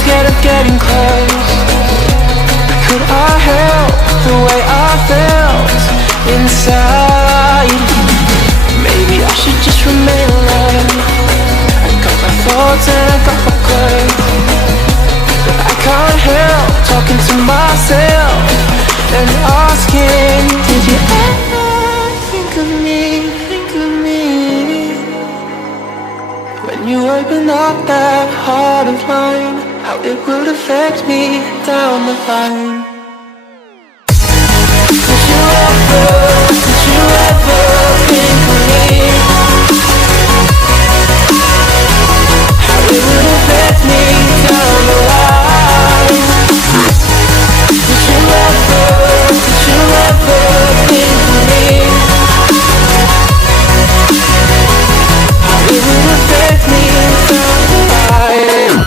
scared of getting close. Could I help the way I felt inside? Maybe I should just remain alone. I got my thoughts and I got my clothes, but I can't help talking to myself and asking, did you ever think of me, think of me? When you open up that heart of mine, how it would affect me down the line. Did you ever think of me? How it would affect me down the line. Did you ever think of me? How it would affect me down the line.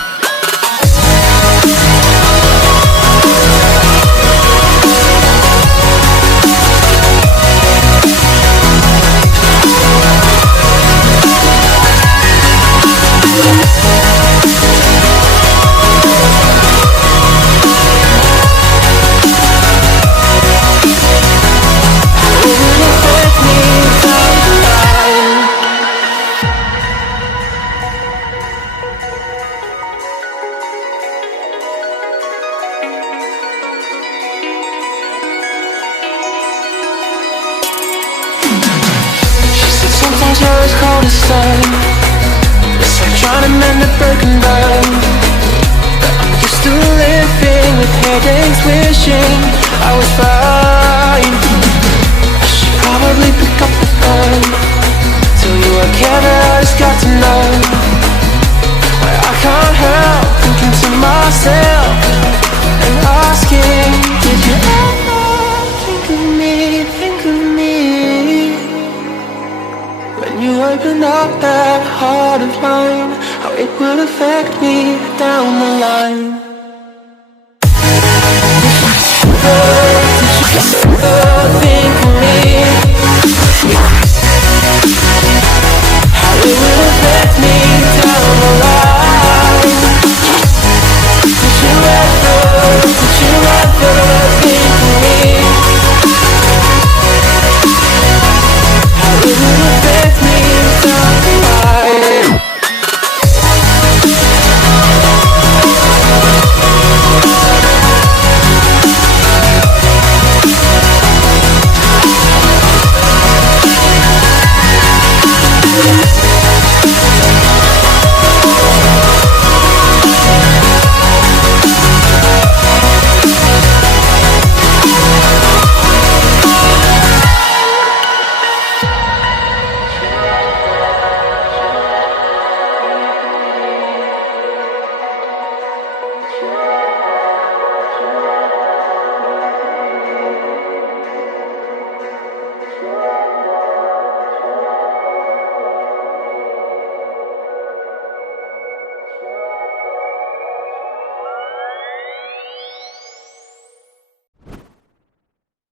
Sometimes you're as cold as sun. It's like trying to mend a broken bone. But I'm used to living with headaches, wishing I was fine. I should probably pick up the phone, tell you I care, but I just got to know. But I can't help thinking to myself and asking, did you ever think of me, think of me? When you open up that heart of mine, how it would affect me down the line. Did you ever think of me?